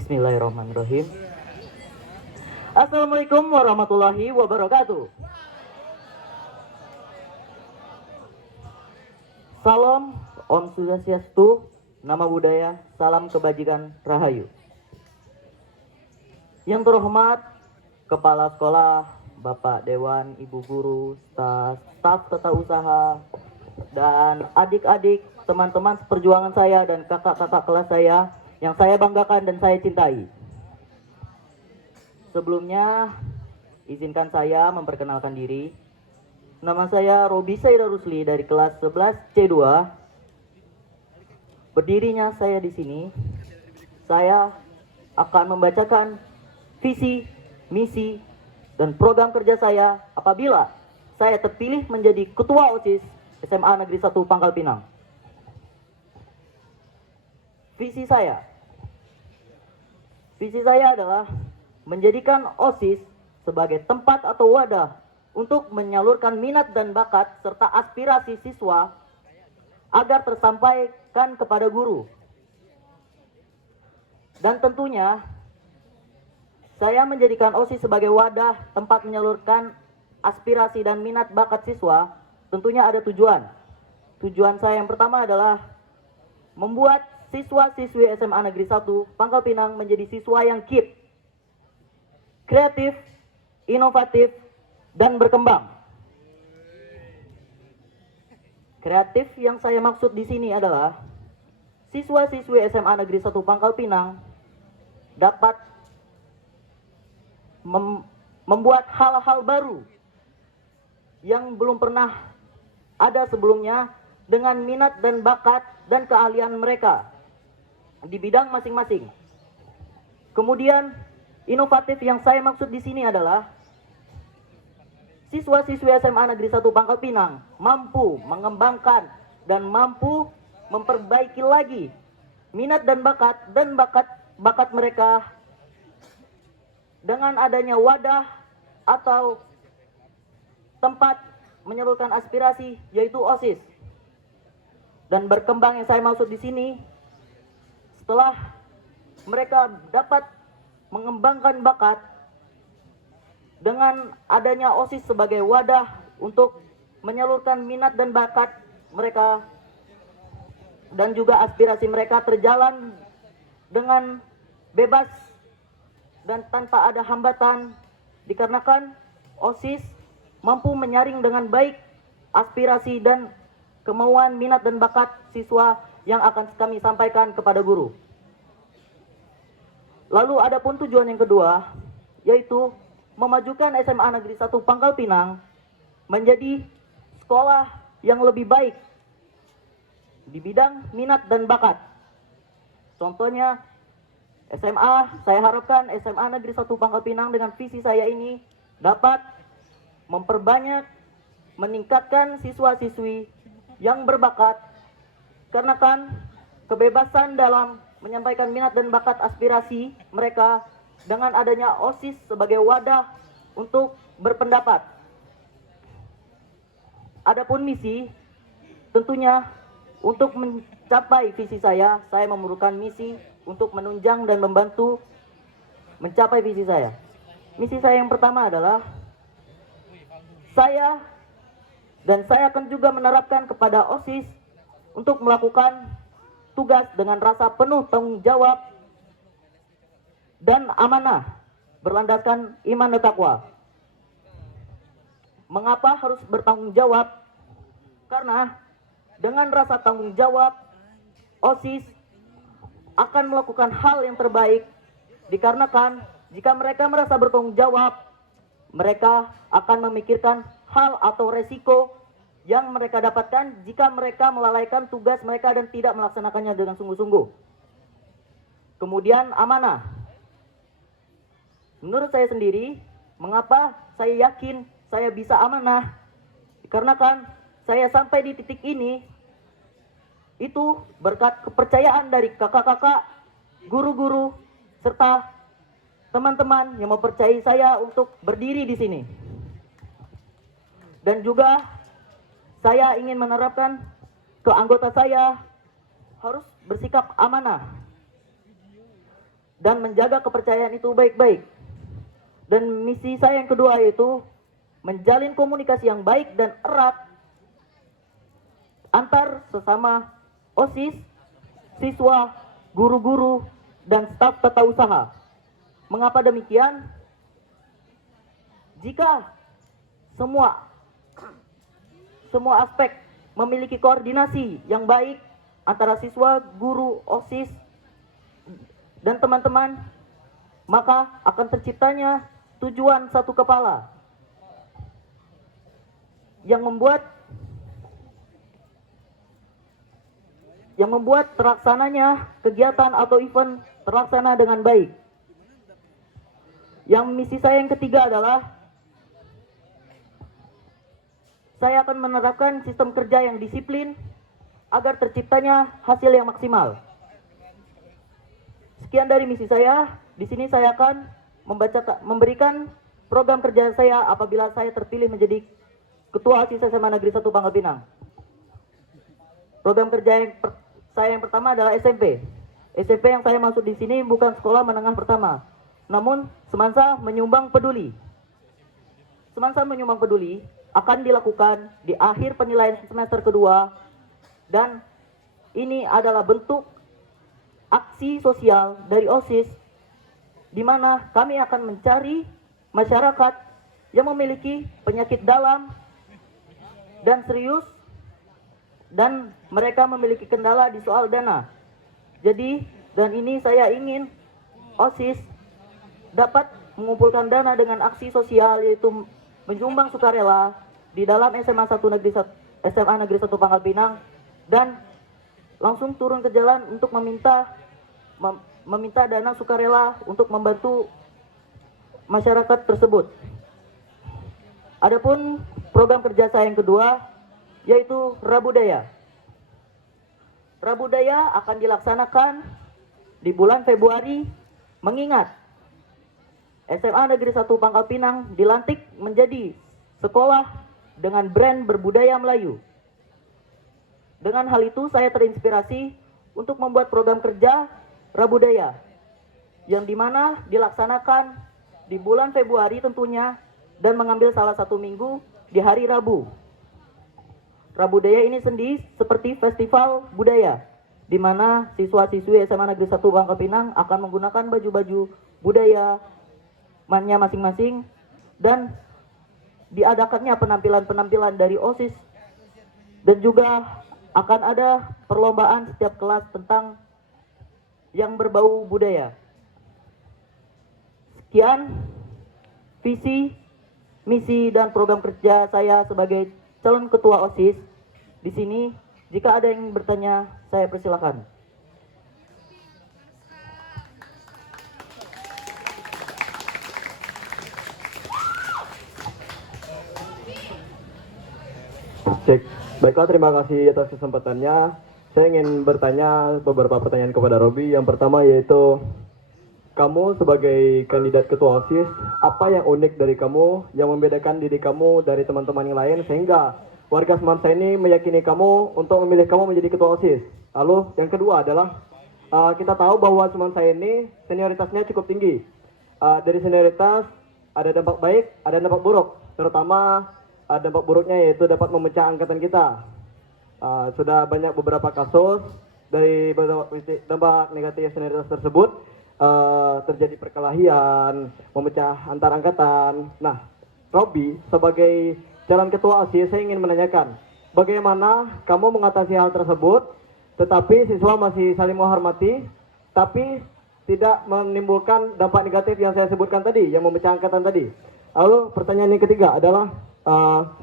Bismillahirrahmanirrahim. Assalamualaikum warahmatullahi wabarakatuh. Salam, Om Swastiastu, Nama Budaya, Salam Kebajikan, Rahayu. Yang terhormat Kepala Sekolah, Bapak Dewan, Ibu Guru, staf tata usaha, dan adik-adik, teman-teman seperjuangan saya dan kakak-kakak kelas saya yang saya banggakan dan saya cintai. Sebelumnya, izinkan saya memperkenalkan diri. Nama saya Robi Saida Rusli dari kelas 11 C2. Berdirinya saya di sini, saya akan membacakan visi, misi, dan program kerja saya apabila saya terpilih menjadi Ketua OSIS SMA Negeri 1 Pangkal Pinang. Visi saya adalah menjadikan OSIS sebagai tempat atau wadah untuk menyalurkan minat dan bakat serta aspirasi siswa agar tersampaikan kepada guru. Dan tentunya saya menjadikan OSIS sebagai wadah tempat menyalurkan aspirasi dan minat bakat siswa. Tentunya ada tujuan. Tujuan saya yang pertama adalah membuat siswa-siswi SMA Negeri 1 Pangkal Pinang menjadi siswa yang kreatif, inovatif, dan berkembang. Kreatif yang saya maksud di sini adalah siswa-siswi SMA Negeri 1 Pangkal Pinang dapat membuat hal-hal baru yang belum pernah ada sebelumnya dengan minat dan bakat dan keahlian mereka di bidang masing-masing. Kemudian inovatif yang saya maksud di sini adalah siswa-siswi SMA Negeri 1 Pangkal Pinang mampu mengembangkan dan mampu memperbaiki lagi minat dan bakat mereka dengan adanya wadah atau tempat menyalurkan aspirasi, yaitu OSIS. Dan berkembang yang saya maksud di sini setelah mereka dapat mengembangkan bakat dengan adanya OSIS sebagai wadah untuk menyalurkan minat dan bakat mereka dan juga aspirasi mereka terjalan dengan bebas dan tanpa ada hambatan, dikarenakan OSIS mampu menyaring dengan baik aspirasi dan kemauan, minat dan bakat siswa yang akan kami sampaikan kepada guru. Lalu adapun tujuan yang kedua, yaitu memajukan SMA Negeri 1 Pangkal Pinang menjadi sekolah yang lebih baik di bidang minat dan bakat. Contohnya saya harapkan SMA Negeri 1 Pangkal Pinang dengan visi saya ini dapat memperbanyak, meningkatkan siswa-siswi yang berbakat, karena kan kebebasan dalam menyampaikan minat dan bakat aspirasi mereka dengan adanya OSIS sebagai wadah untuk berpendapat. Adapun misi, tentunya untuk mencapai visi saya memerlukan misi untuk menunjang dan membantu mencapai visi saya. Misi saya yang pertama adalah saya akan juga menerapkan kepada OSIS untuk melakukan tugas dengan rasa penuh tanggung jawab dan amanah berlandaskan iman dan takwa. Mengapa harus bertanggung jawab? Karena dengan rasa tanggung jawab, OSIS akan melakukan hal yang terbaik, dikarenakan jika mereka merasa bertanggung jawab, mereka akan memikirkan hal atau resiko yang mereka dapatkan jika mereka melalaikan tugas mereka dan tidak melaksanakannya dengan sungguh-sungguh. Kemudian amanah. Menurut saya sendiri, mengapa saya yakin saya bisa amanah? Dikarenakan saya sampai di titik ini itu berkat kepercayaan dari kakak-kakak, guru-guru, serta teman-teman yang mempercayai saya untuk berdiri di sini. Dan juga saya ingin menerapkan ke anggota saya harus bersikap amanah. dan menjaga kepercayaan itu baik-baik. Dan misi saya yang kedua yaitu menjalin komunikasi yang baik dan erat antar sesama OSIS, siswa, guru-guru, dan staf tata usaha. Mengapa demikian? Jika semua aspek memiliki koordinasi yang baik antara siswa, guru, OSIS, dan teman-teman, maka akan terciptanya tujuan satu kepala yang membuat terlaksananya kegiatan atau event terlaksana dengan baik. Yang misi saya yang ketiga adalah saya akan menerapkan sistem kerja yang disiplin agar terciptanya hasil yang maksimal. Sekian dari misi saya. Di sini saya akan memberikan program kerja saya apabila saya terpilih menjadi Ketua OSIS SMA Negeri 1 Pangkal Pinang. Program kerja saya yang pertama adalah SMP. SMP yang saya maksud di sini bukan sekolah menengah pertama, namun Semansa Menyumbang Peduli. Semansa Menyumbang Peduli akan dilakukan di akhir penilaian semester kedua, dan ini adalah bentuk aksi sosial dari OSIS di mana kami akan mencari masyarakat yang memiliki penyakit dalam dan serius dan mereka memiliki kendala di soal dana. Jadi, dan ini saya ingin OSIS dapat mengumpulkan dana dengan aksi sosial, yaitu menyumbang sukarela di dalam SMA Negeri 1 Pangkal Pinang, dan langsung turun ke jalan untuk meminta dana sukarela untuk membantu masyarakat tersebut. Adapun program kerja saya yang kedua yaitu Rabudaya. Rabudaya akan dilaksanakan di bulan Februari, mengingat SMA Negeri 1 Pangkal Pinang dilantik menjadi sekolah dengan brand berbudaya Melayu. Dengan hal itu saya terinspirasi untuk membuat program kerja Rabudaya yang dimana dilaksanakan di bulan Februari tentunya, dan mengambil salah satu minggu di hari Rabu. Rabudaya ini sendiri seperti festival budaya, di mana siswa-siswi SMA Negeri 1 Pangkal Pinang akan menggunakan baju-baju budaya mannya masing-masing, dan diadakannya penampilan-penampilan dari OSIS, dan juga akan ada perlombaan setiap kelas tentang yang berbau budaya. Sekian visi, misi, dan program kerja saya sebagai calon ketua OSIS. Di sini, jika ada yang bertanya, saya persilakan. Cek. Baiklah, terima kasih atas kesempatannya. Saya ingin bertanya beberapa pertanyaan kepada Robi. Yang pertama yaitu, kamu sebagai kandidat ketua OSIS, apa yang unik dari kamu, yang membedakan diri kamu dari teman-teman yang lain, sehingga warga Semansa ini meyakini kamu untuk memilih kamu menjadi ketua OSIS? Lalu yang kedua adalah, kita tahu bahwa Semansa ini senioritasnya cukup tinggi. Dari senioritas ada dampak baik, ada dampak buruk. Terutama dampak buruknya yaitu dapat memecah angkatan kita. Sudah banyak beberapa kasus dari dampak negatif senioritas tersebut. Terjadi perkelahian, memecah antar angkatan. Nah, Robi sebagai calon ketua OSIS, saya ingin menanyakan, bagaimana kamu mengatasi hal tersebut, tetapi siswa masih saling menghormati, tapi tidak menimbulkan dampak negatif yang saya sebutkan tadi, yang memecah angkatan tadi. Lalu pertanyaan yang ketiga adalah,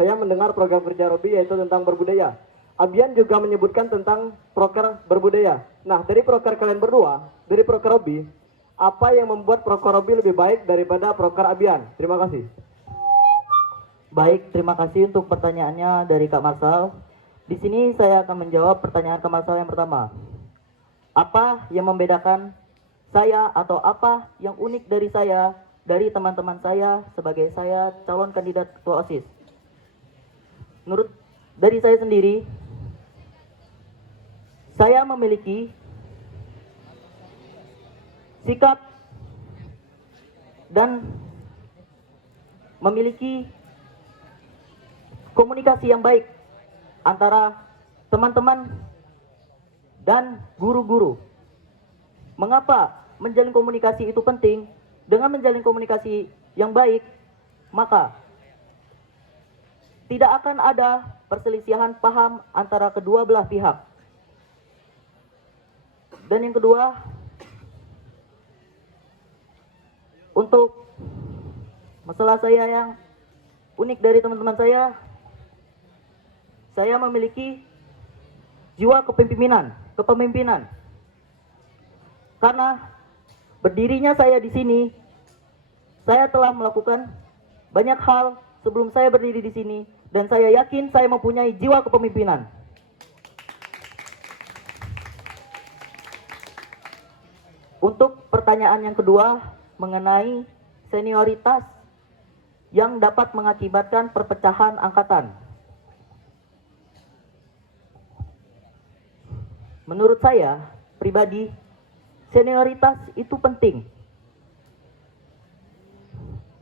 saya mendengar program kerja Robi yaitu tentang berbudaya. Abian juga menyebutkan tentang proker berbudaya. Nah, dari proker kalian berdua, dari proker Robi, apa yang membuat proker Robi lebih baik daripada proker Abian? Terima kasih. Baik, terima kasih untuk pertanyaannya dari Kak Marsal. Di sini saya akan menjawab pertanyaan Kak Marsal yang pertama. Apa yang membedakan saya atau apa yang unik dari saya dari teman-teman saya sebagai saya calon kandidat ketua OSIS? Menurut dari saya sendiri, saya memiliki sikap dan memiliki komunikasi yang baik antara teman-teman dan guru-guru. Mengapa menjalin komunikasi itu penting? Dengan menjalin komunikasi yang baik, maka tidak akan ada perselisihan paham antara kedua belah pihak. Dan yang kedua, untuk masalah saya yang unik dari teman-teman saya memiliki jiwa kepemimpinan. Karena berdirinya saya di sini, saya telah melakukan banyak hal sebelum saya berdiri di sini, dan saya yakin saya mempunyai jiwa kepemimpinan. Untuk pertanyaan yang kedua mengenai senioritas yang dapat mengakibatkan perpecahan angkatan. Menurut saya pribadi, senioritas itu penting.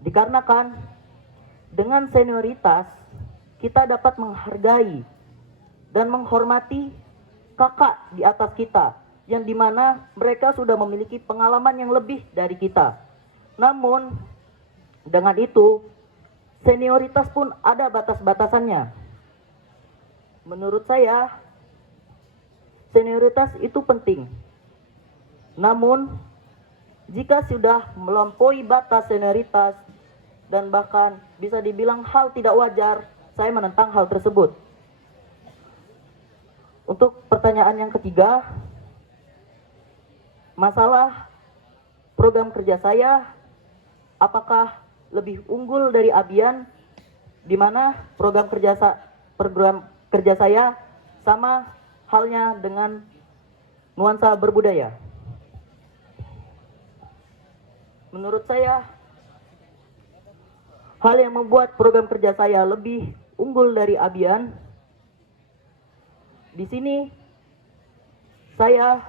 Dikarenakan dengan senioritas kita dapat menghargai dan menghormati kakak di atas kita, yang dimana mereka sudah memiliki pengalaman yang lebih dari kita. Namun dengan itu senioritas pun ada batas-batasannya. Menurut saya senioritas itu penting. Namun jika sudah melampaui batas senioritas dan bahkan bisa dibilang hal tidak wajar, saya menentang hal tersebut. Untuk pertanyaan yang ketiga, masalah program kerja saya apakah lebih unggul dari Abian, di mana program kerja saya sama halnya dengan nuansa berbudaya. Menurut saya, hal yang membuat program kerja saya lebih unggul dari Abian, di sini saya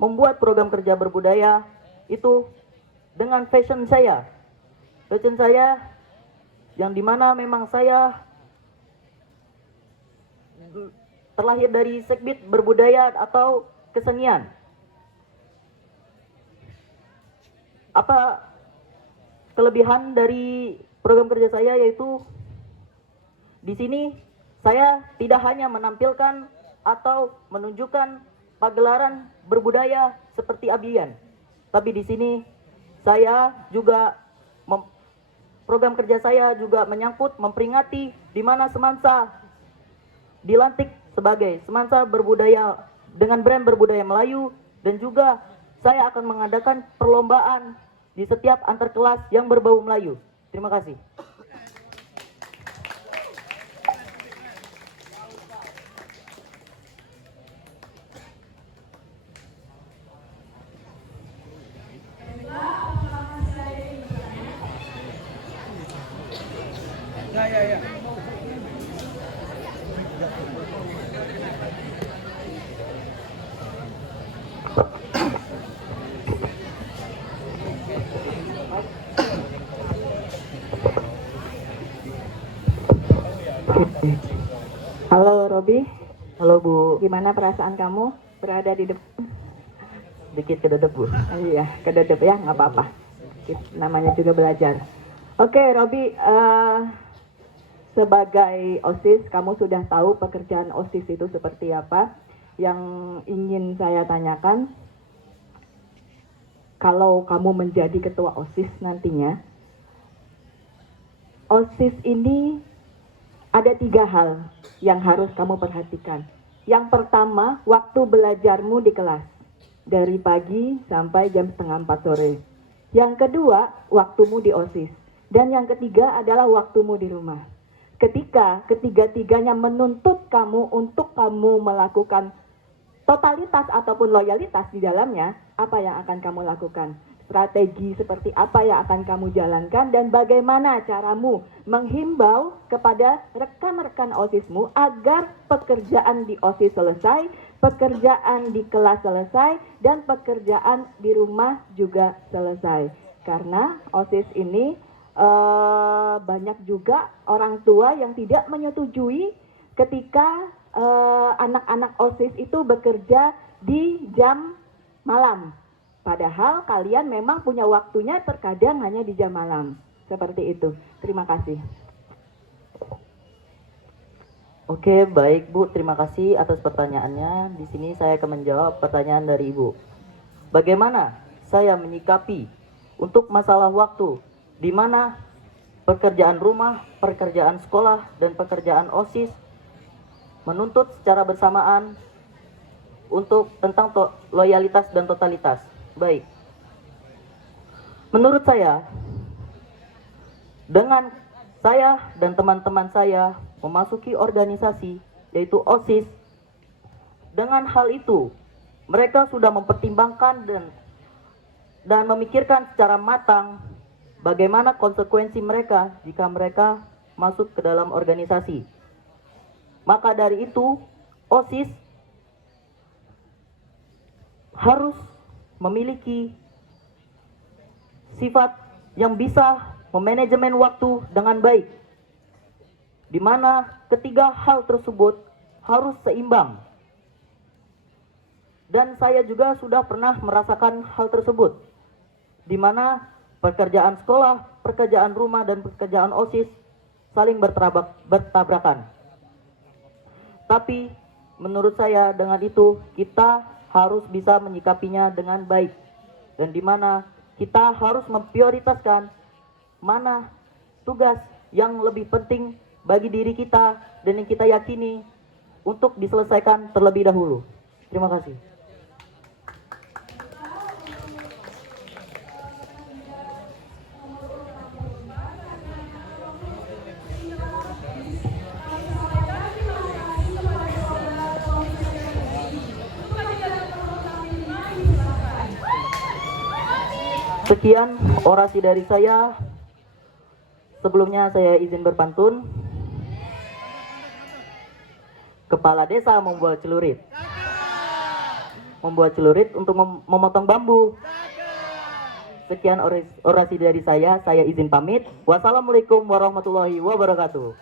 membuat program kerja berbudaya itu dengan fashion saya. Fashion saya yang dimana memang saya terlahir dari sekbid berbudaya atau kesenian. Apa kelebihan dari program kerja saya, yaitu di sini saya tidak hanya menampilkan atau menunjukkan pagelaran berbudaya seperti Abian, tapi di sini saya juga program kerja saya juga menyangkut memperingati di mana Semansa dilantik sebagai Semansa berbudaya dengan brand berbudaya Melayu, dan juga saya akan mengadakan perlombaan di setiap antar kelas yang berbau Melayu. Terima kasih. Halo Robi, Halo Bu, gimana perasaan kamu berada di depan? dikit kededep Bu. Iya, kededep ya, nggak apa-apa. Namanya juga belajar. Oke Robi, sebagai OSIS, kamu sudah tahu pekerjaan OSIS itu seperti apa. Yang ingin saya tanyakan, kalau kamu menjadi ketua OSIS nantinya, OSIS ini ada 3 hal yang harus kamu perhatikan. Yang pertama, waktu belajarmu di kelas, dari pagi sampai jam 3:30 sore. Yang kedua, waktumu di OSIS. Dan yang ketiga adalah waktumu di rumah. Ketika ketiga-tiganya menuntut kamu untuk kamu melakukan totalitas ataupun loyalitas di dalamnya, apa yang akan kamu lakukan? Strategi seperti apa yang akan kamu jalankan, dan bagaimana caramu menghimbau kepada rekan-rekan OSISmu agar pekerjaan di OSIS selesai, pekerjaan di kelas selesai, dan pekerjaan di rumah juga selesai. Karena OSIS ini banyak juga orang tua yang tidak menyetujui ketika anak-anak OSIS itu bekerja di jam malam. Padahal kalian memang punya waktunya terkadang hanya di jam malam. Seperti itu. Terima kasih. Oke, baik Bu, terima kasih atas pertanyaannya. Di sini saya akan menjawab pertanyaan dari Ibu. Bagaimana saya menyikapi untuk masalah waktu di mana pekerjaan rumah, pekerjaan sekolah, dan pekerjaan OSIS menuntut secara bersamaan untuk tentang loyalitas dan totalitas. Baik. Menurut saya, dengan saya dan teman-teman saya memasuki organisasi yaitu OSIS, dengan hal itu mereka sudah mempertimbangkan dan memikirkan secara matang bagaimana konsekuensi mereka jika mereka masuk ke dalam organisasi. Maka dari itu, OSIS harus memiliki sifat yang bisa memanajemen waktu dengan baik, di mana ketiga hal tersebut harus seimbang. Dan saya juga sudah pernah merasakan hal tersebut, di mana pekerjaan sekolah, pekerjaan rumah, dan pekerjaan OSIS saling bertabrakan. Tapi menurut saya dengan itu kita harus bisa menyikapinya dengan baik, dan di mana kita harus memprioritaskan mana tugas yang lebih penting bagi diri kita dan yang kita yakini untuk diselesaikan terlebih dahulu. Terima kasih. Sekian orasi dari saya. Sebelumnya saya izin berpantun. Kepala desa membuat celurit. Membuat celurit untuk memotong bambu. Sekian orasi dari saya izin pamit. Wassalamualaikum warahmatullahi wabarakatuh.